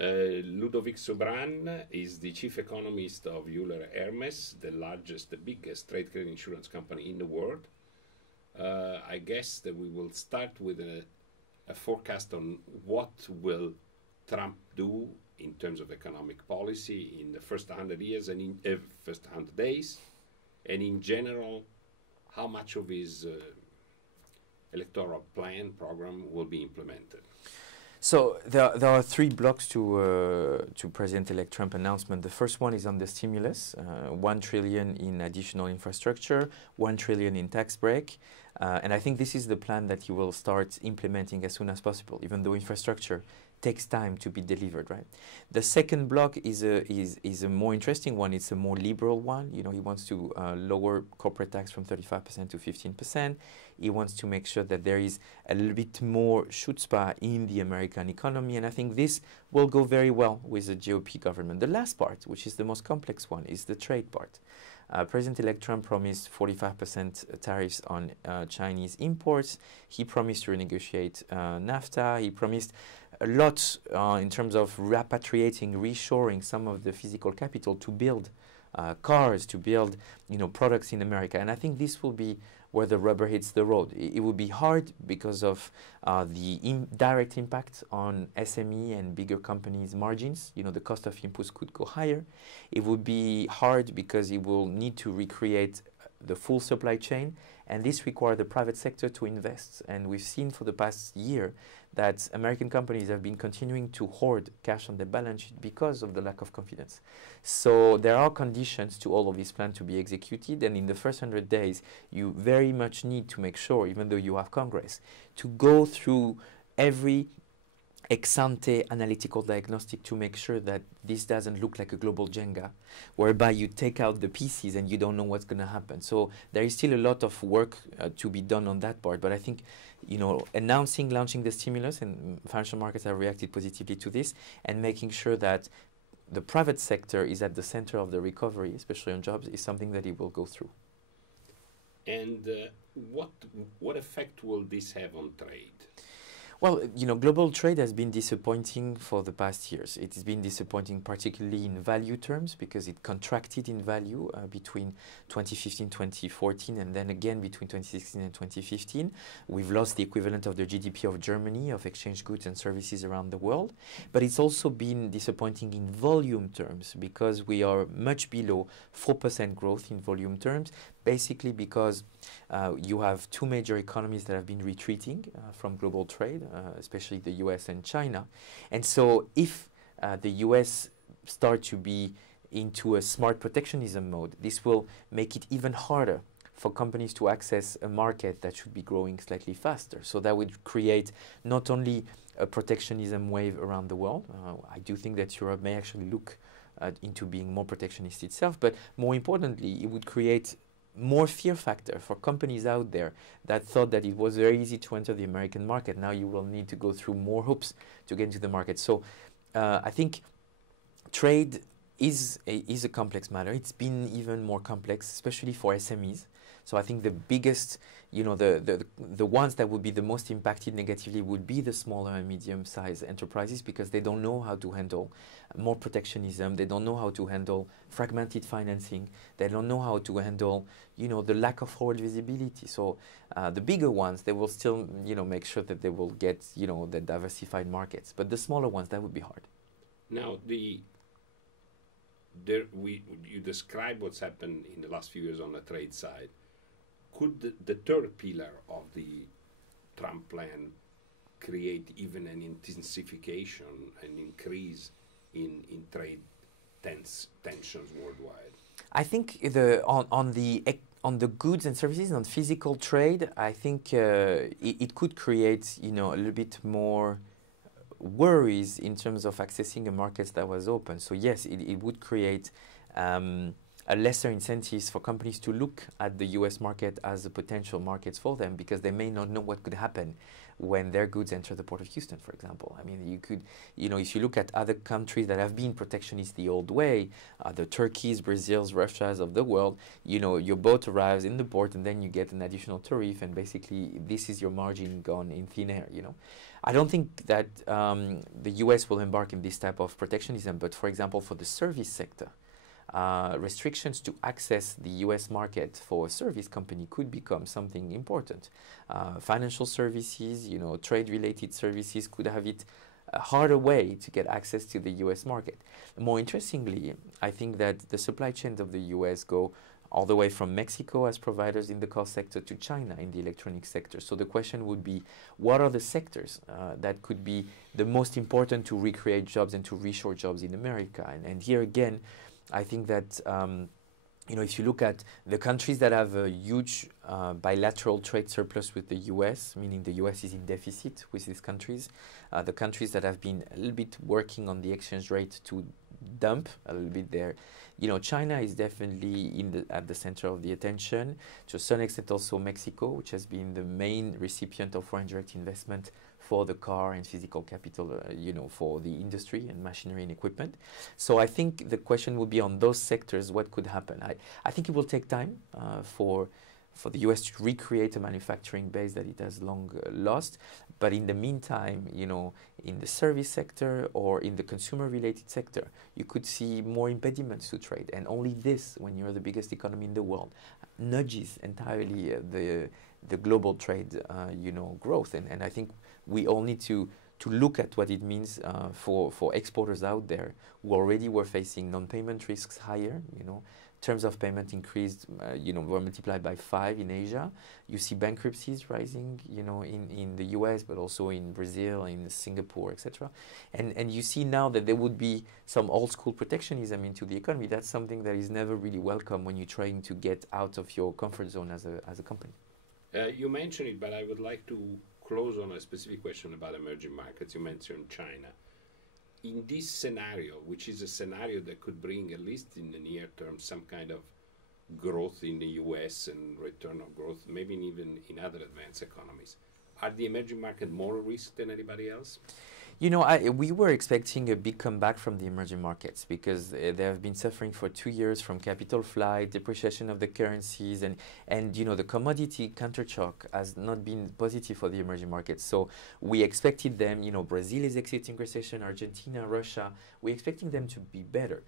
Ludovic Subran is the chief economist of Euler Hermes, the largest, the biggest trade credit insurance company in the world. I guess that we will start with a forecast on what will Trump do in terms of economic policy in the first 100 years and in first 100 days, and in general, how much of his electoral program will be implemented. So there are three blocks to President-elect Trump announcement. The first one is on the stimulus, 1 trillion in additional infrastructure, 1 trillion in tax break. And I think this is the plan that he will start implementing as soon as possible, even though infrastructure takes time to be delivered, right? The second block is a more interesting one. It's a more liberal one. You know, he wants to lower corporate tax from 35% to 15%. He wants to make sure that there is a little bit more chutzpah in the American economy, and I think this will go very well with the GOP government. The last part, which is the most complex one, is the trade part. President-elect Trump promised 45% tariffs on Chinese imports. He promised to renegotiate NAFTA. He promised a lot in terms of repatriating, reshoring some of the physical capital to build cars, to build, you know, products in America. And I think this will be where the rubber hits the road. It will be hard because of the direct impact on SME and bigger companies' margins. You know, the cost of inputs could go higher. It would be hard because it will need to recreate the full supply chain, and this requires the private sector to invest. And we've seen for the past year that American companies have been continuing to hoard cash on their balance sheet because of the lack of confidence. So there are conditions to all of this plan to be executed, and in the first 100 days, you very much need to make sure, even though you have Congress, to go through every ex-ante analytical diagnostic to make sure that this doesn't look like a global Jenga, whereby you take out the pieces and you don't know what's going to happen. So there is still a lot of work to be done on that part. But I think, you know, launching the stimulus, and financial markets have reacted positively to this, and making sure that the private sector is at the center of the recovery, especially on jobs, is something that it will go through. And what effect will this have on trade? Well, you know, global trade has been disappointing for the past years. It has been disappointing particularly in value terms because it contracted in value between 2015, 2014, and then again between 2016 and 2015. We've lost the equivalent of the GDP of Germany, of exchange goods and services around the world. But it's also been disappointing in volume terms because we are much below 4% growth in volume terms, basically because you have two major economies that have been retreating from global trade, especially the US and China. And so if the US start to be into a smart protectionism mode, this will make it even harder for companies to access a market that should be growing slightly faster. So that would create not only a protectionism wave around the world. I do think that Europe may actually look into being more protectionist itself, but more importantly, it would create more fear factor for companies out there that thought that it was very easy to enter the American market. Now you will need to go through more hoops to get into the market. So I think trade is a complex matter. It's been even more complex, especially for SMEs. So I think the biggest, you know, the ones that would be the most impacted negatively would be the smaller and medium-sized enterprises because they don't know how to handle more protectionism. They don't know how to handle fragmented financing. They don't know how to handle, you know, the lack of forward visibility. So the bigger ones, they will still, you know, make sure that they will get, you know, the diversified markets. But the smaller ones, that would be hard. Now, you describe what's happened in the last few years on the trade side. Could the third pillar of the Trump plan create even an intensification, an increase in trade tensions worldwide? I think on the goods and services, on physical trade, I think it could create, you know, a little bit more worries in terms of accessing a market that was open. So yes, it would create a lesser incentives for companies to look at the US market as a potential markets for them, because they may not know what could happen when their goods enter the port of Houston, for example. I mean, you could, if you look at other countries that have been protectionist the old way, the Turkeys, Brazils, Russias of the world, your boat arrives in the port and then you get an additional tariff, and basically this is your margin gone in thin air, I don't think that the US will embark in this type of protectionism, but for example, for the service sector, restrictions to access the US market for a service company could become something important. Financial services, trade-related services could have it a harder way to get access to the US market. More interestingly, I think that the supply chains of the US go all the way from Mexico as providers in the car sector to China in the electronic sector. So the question would be, what are the sectors that could be the most important to recreate jobs and to reshore jobs in America? And here again, I think that if you look at the countries that have a huge bilateral trade surplus with the US, meaning the US is in deficit with these countries, the countries that have been a little bit working on the exchange rate to dump a little bit there, China is definitely at the center of the attention. To a certain extent also Mexico, which has been the main recipient of foreign direct investment for the car and physical capital, for the industry and machinery and equipment. So I think the question would be on those sectors, what could happen? I think it will take time for the US to recreate a manufacturing base that it has long lost. But in the meantime, in the service sector or in the consumer-related sector, you could see more impediments to trade. And only this, when you're the biggest economy in the world, nudges entirely the global trade, growth. And I think we all need to look at what it means for exporters out there who already were facing non-payment risks higher, terms of payment increased, were multiplied by 5 in Asia. You see bankruptcies rising, in the US, but also in Brazil, in Singapore, etc. And you see now that there would be some old school protectionism into the economy. That's something that is never really welcome when you're trying to get out of your comfort zone as a company. You mentioned it, but I would like to close on a specific question about emerging markets. You mentioned China. In this scenario, which is a scenario that could bring, at least in the near term, some kind of growth in the US and return of growth, maybe even in other advanced economies, are the emerging markets more at risk than anybody else? We were expecting a big comeback from the emerging markets because they have been suffering for 2 years from capital flight, depreciation of the currencies, and the commodity counter shock has not been positive for the emerging markets. So we expected them, Brazil is exiting recession, Argentina, Russia, we're expecting them to be better.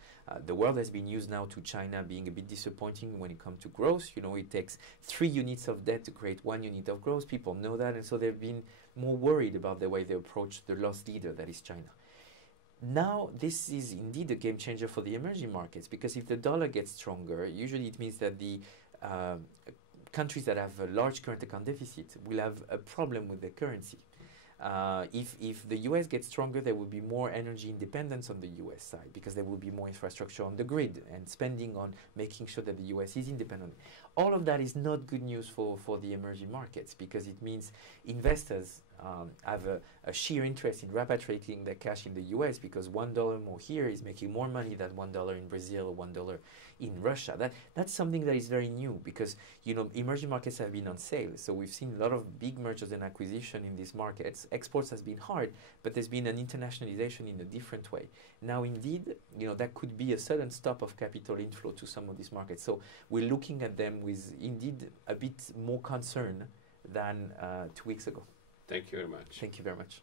The world has been used now to China being a bit disappointing when it comes to growth. It takes 3 units of debt to create 1 unit of growth. People know that, and so they've been more worried about the way they approach the lost leader that is China. Now, this is indeed a game changer for the emerging markets, because if the dollar gets stronger, usually it means that the countries that have a large current account deficit will have a problem with their currency. If the US gets stronger, there will be more energy independence on the US side, because there will be more infrastructure on the grid and spending on making sure that the US is independent. All of that is not good news for the emerging markets, because it means investors have a sheer interest in repatriating their cash in the US, because $1 more here is making more money than $1 in Brazil or $1 in Russia. That's something that is very new, because emerging markets have been on sale. So we've seen a lot of big mergers and acquisition in these markets. Exports has been hard, but there's been an internationalization in a different way. Now, indeed, that could be a sudden stop of capital inflow to some of these markets. So we're looking at them with indeed a bit more concern than 2 weeks ago. Thank you very much. Thank you very much.